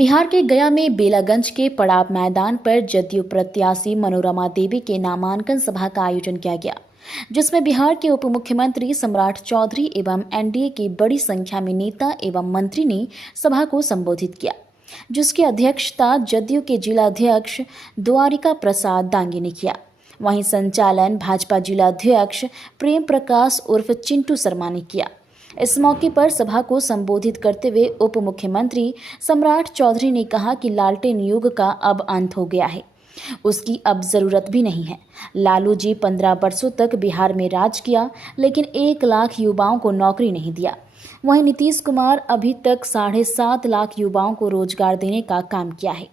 बिहार के गया में बेलागंज के पड़ाव मैदान पर जदयू प्रत्याशी मनोरमा देवी के नामांकन सभा का आयोजन किया गया, जिसमें बिहार के उप मुख्यमंत्री सम्राट चौधरी एवं एनडीए की बड़ी संख्या में नेता एवं मंत्री ने सभा को संबोधित किया, जिसकी अध्यक्षता जदयू के जिला अध्यक्ष द्वारिका प्रसाद दांगे ने किया। वहीं संचालन भाजपा जिला अध्यक्ष प्रेम प्रकाश उर्फ चिंटू शर्मा ने किया। इस मौके पर सभा को संबोधित करते हुए उप मुख्यमंत्री सम्राट चौधरी ने कहा कि लालटेन युग का अब अंत हो गया है, उसकी अब जरूरत भी नहीं है। लालू जी 15 वर्षों तक बिहार में राज किया, लेकिन 1 लाख युवाओं को नौकरी नहीं दिया। वहीं नीतीश कुमार अभी तक 7.5 लाख युवाओं को रोजगार देने का काम किया है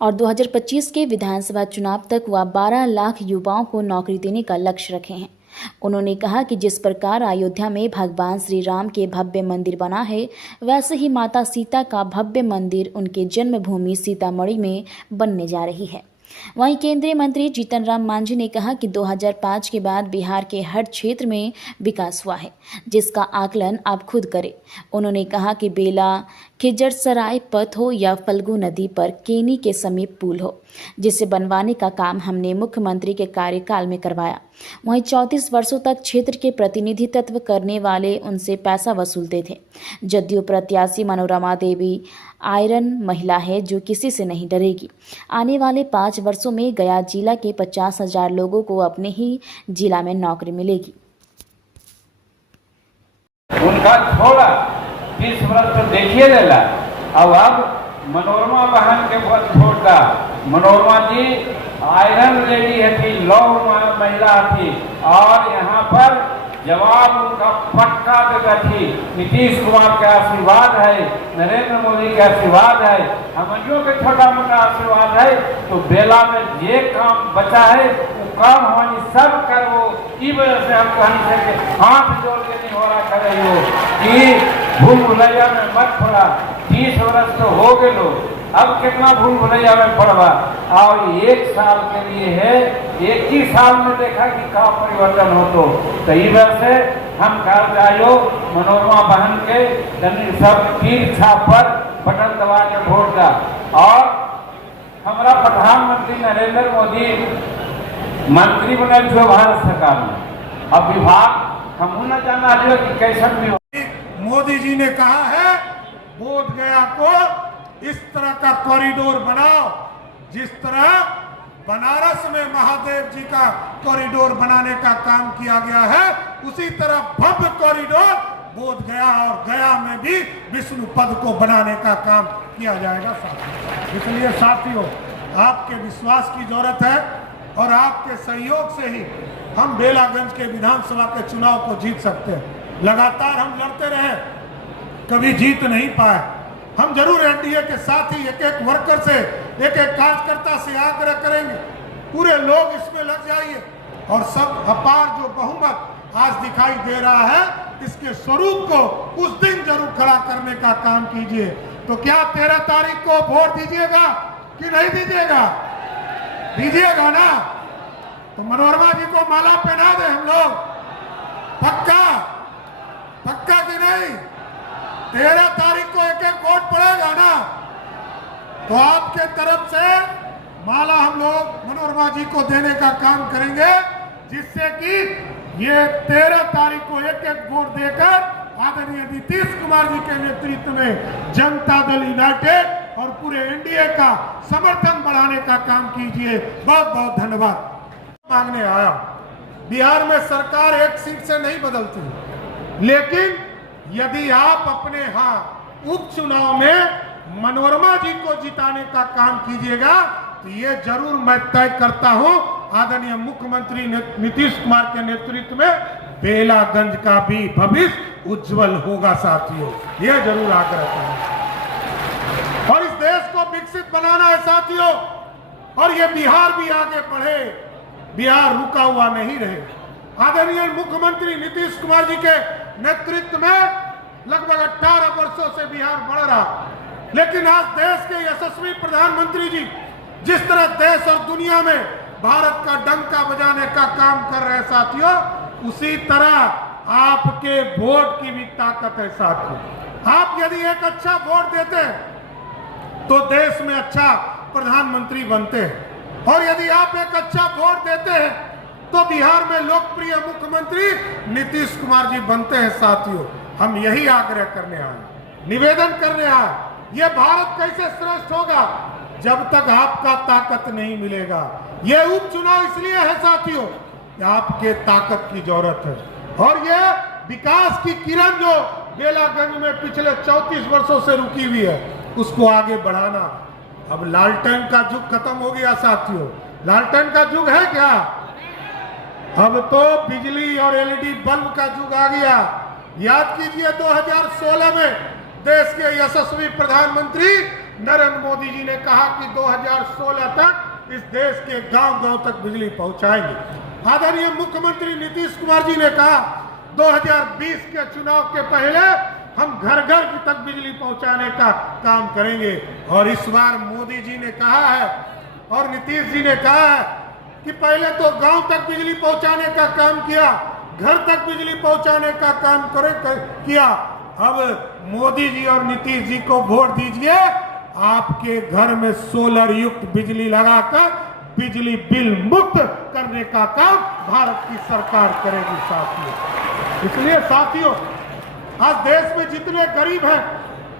और 2025 के विधानसभा चुनाव तक वह 12 लाख युवाओं को नौकरी देने का लक्ष्य रखे हैं। उन्होंने कहा कि जिस प्रकार अयोध्या में भगवान श्री राम के भव्य मंदिर बना है, वैसे ही माता सीता का भव्य मंदिर उनके जन्मभूमि सीतामढ़ी में बनने जा रही है। वहीं केंद्रीय मंत्री जीतन राम मांझी ने कहा कि 2005 के बाद बिहार के हर क्षेत्र में विकास हुआ है, जिसका आकलन आप खुद करें। उन्होंने कहा कि बेला खिजरसराय पथ हो या फल्गु नदी पर केनी के समीप पुल हो, जिसे बनवाने का काम हमने मुख्यमंत्री के कार्यकाल में करवाया। वहीं 34 वर्षों तक क्षेत्र के प्रतिनिधित्व करने वाले उनसे पैसा वसूलते थे। जदयू प्रत्याशी मनोरमा देवी आयरन महिला है जो किसी से नहीं डरेगी। आने वाले 5 वर्षों में गया जिला के 50,000 लोगों को अपने ही जिला में नौकरी मिलेगी। उनका थोड़ा 20 वर्ष तो देखिए लेला, अब मनोरमा बहन के छोटा मनोरमा जी आयरन लेडी थी, लौ महिला थी और यहाँ पर जवाब उनका पक्का देता थी। नीतीश कुमार का आशीर्वाद है, नरेंद्र मोदी का आशीर्वाद है, हमनियों के छोटा मोटा आशीर्वाद है, तो बेला में जे काम बचा है वो काम हमारी सब कर वो ई वजह से हम कहीं से हाथ जोड़ के नहीं हो रहा करे हो कि भूल भुलैया में मत पड़ा। 30 वर्ष तो हो गए लो, अब कितना भूल भुलैया में पड़वा और 1 साल के लिए है, 1 ही साल में देखा कि क्या परिवर्तन हो। तो ई वजह से हम कल जायो मनोरमा बहन के सब तीर छाप पर बटन दबा के वोट दा। और हमारा प्रधानमंत्री नरेंद्र मोदी मंत्री बने जो भारत सरकार में, अब विभाग हम न जाना जो कि कैसन भी हो। मोदी जी ने कहा है बोध गया को इस तरह का कॉरिडोर बनाओ, जिस तरह बनारस में महादेव जी का कॉरिडोर बनाने का काम किया गया है, उसी तरह भव्य कॉरिडोर बोध गया और गया में भी विष्णु पद को बनाने का काम किया जाएगा साथियों। इसलिए साथियों, आपके विश्वास की जरूरत है और आपके सहयोग से ही हम बेलागंज के विधानसभा के चुनाव को जीत सकते हैं। लगातार हम लड़ते रहे, कभी जीत नहीं पाए। हम जरूर एनडीए के साथ ही एक वर्कर से, एक कार्यकर्ता से आग्रह करेंगे, पूरे लोग इसमें लग जाइए और सब अपार जो बहुमत आज दिखाई दे रहा है, इसके स्वरूप को उस दिन जरूर खड़ा करने का काम कीजिए। तो क्या 13 तारीख को वोट दीजिएगा कि नहीं दीजिएगा? दीजिएगा ना? तो मनोरमा जी को माला पहना दे हम लोग, पक्का पक्का कि नहीं? 13 तारीख को एक वोट पड़ेगा ना? तो आपके तरफ से माला हम लोग मनोरमा जी को देने का काम करेंगे, जिससे कि ये 13 तारीख को एक वोट देकर आदरणीय नीतीश कुमार जी के नेतृत्व में जनता दल यूनाइटेड और पूरे एनडीए का समर्थन बढ़ाने का काम कीजिए। बहुत बहुत धन्यवाद। मांगने आया, बिहार में सरकार 1 सीट से नहीं बदलती, लेकिन यदि आप अपने उपचुनाव में मनोरमा जी को जिताने का काम कीजिएगा, तो ये जरूर मैं तय करता हूं, आदरणीय मुख्यमंत्री नीतीश कुमार के नेतृत्व में बेलागंज का भी भविष्य उज्जवल होगा साथियों। ये जरूर आग्रह करें और इस देश को विकसित बनाना है साथियों, और ये बिहार भी आगे बढ़े, बिहार रुका हुआ नहीं रहे। आदरणीय मुख्यमंत्री नीतीश कुमार जी के नेतृत्व में लगभग 18 वर्षों से बिहार बढ़ रहा, लेकिन आज देश के यशस्वी प्रधानमंत्री जी जिस तरह देश और दुनिया में भारत का डंका बजाने का काम कर रहे हैं साथियों, उसी तरह आपके वोट की भी ताकत है साथियों। आप यदि एक अच्छा वोट देते हैं तो देश में अच्छा प्रधानमंत्री बनते हैं। और यदि आप एक अच्छा वोट देते हैं तो बिहार में लोकप्रिय मुख्यमंत्री नीतीश कुमार जी बनते हैं। साथियों, हम यही आग्रह करने आए, निवेदन करने आए। ये भारत कैसे श्रेष्ठ होगा जब तक आपका ताकत नहीं मिलेगा। ये उपचुनाव इसलिए है साथियों कि आपके ताकत की जरूरत है। और ये विकास की किरण जो बेलागंज में पिछले 34 वर्षों से रुकी हुई है, उसको आगे बढ़ाना। अब लालटेन का युग खत्म हो गया साथियों। लालटेन का युग है क्या? अब तो बिजली और एलईडी बल्ब का युग आ गया। याद कीजिए 2016 में देश के यशस्वी प्रधानमंत्री नरेंद्र मोदी जी ने कहा कि 2016 तक इस देश के गांव-गांव तक बिजली पहुंचाएंगे। आदरणीय मुख्यमंत्री नीतीश कुमार जी ने कहा 2020 के चुनाव के पहले हम घर घर तक बिजली पहुंचाने का काम करेंगे। और इस बार मोदी जी ने कहा है और नीतीश जी ने कहा है कि पहले तो गांव तक बिजली पहुंचाने का काम किया, घर तक बिजली पहुंचाने का काम किया। अब मोदी जी और नीतीश जी को वोट दीजिए, आपके घर में सोलर युक्त बिजली लगाकर बिजली बिल मुक्त करने का काम भारत की सरकार करेगी साथियों। इसलिए साथियों, आज देश में जितने गरीब हैं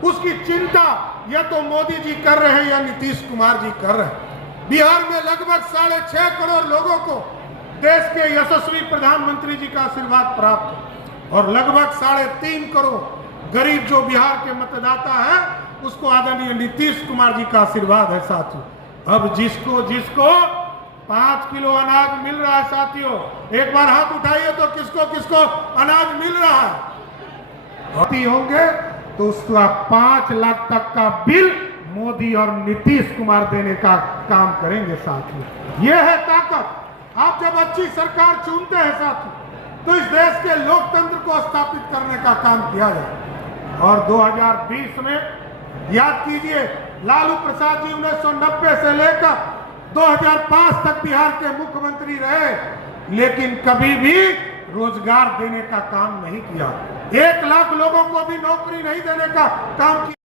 उसकी चिंता या तो मोदी जी कर रहे हैं या नीतीश कुमार जी कर रहे हैं। बिहार में लगभग 6.5 करोड़ लोगों को देश के यशस्वी प्रधानमंत्री जी का आशीर्वाद प्राप्त है और लगभग 3.5 करोड़ गरीब जो बिहार के मतदाता है उसको आदरणीय नीतीश कुमार जी का आशीर्वाद है साथियों। अब जिसको 5 किलो अनाज मिल रहा है साथियों, एक बार हाथ उठाइए तो किसको किसको अनाज मिल रहा है होंगे तो उसका 5 लाख तक का बिल मोदी और नीतीश कुमार देने का काम करेंगे साथियों। यह है ताकत। आप जब अच्छी सरकार चुनते हैं साथियों तो इस देश के लोकतंत्र को स्थापित करने का काम किया जाए। और 2020 में याद कीजिए लालू प्रसाद जी 1990 से लेकर 2005 तक बिहार के मुख्यमंत्री रहे, लेकिन कभी भी रोजगार देने का काम नहीं किया। 1 लाख लोगों को भी नौकरी नहीं देने का काम किया।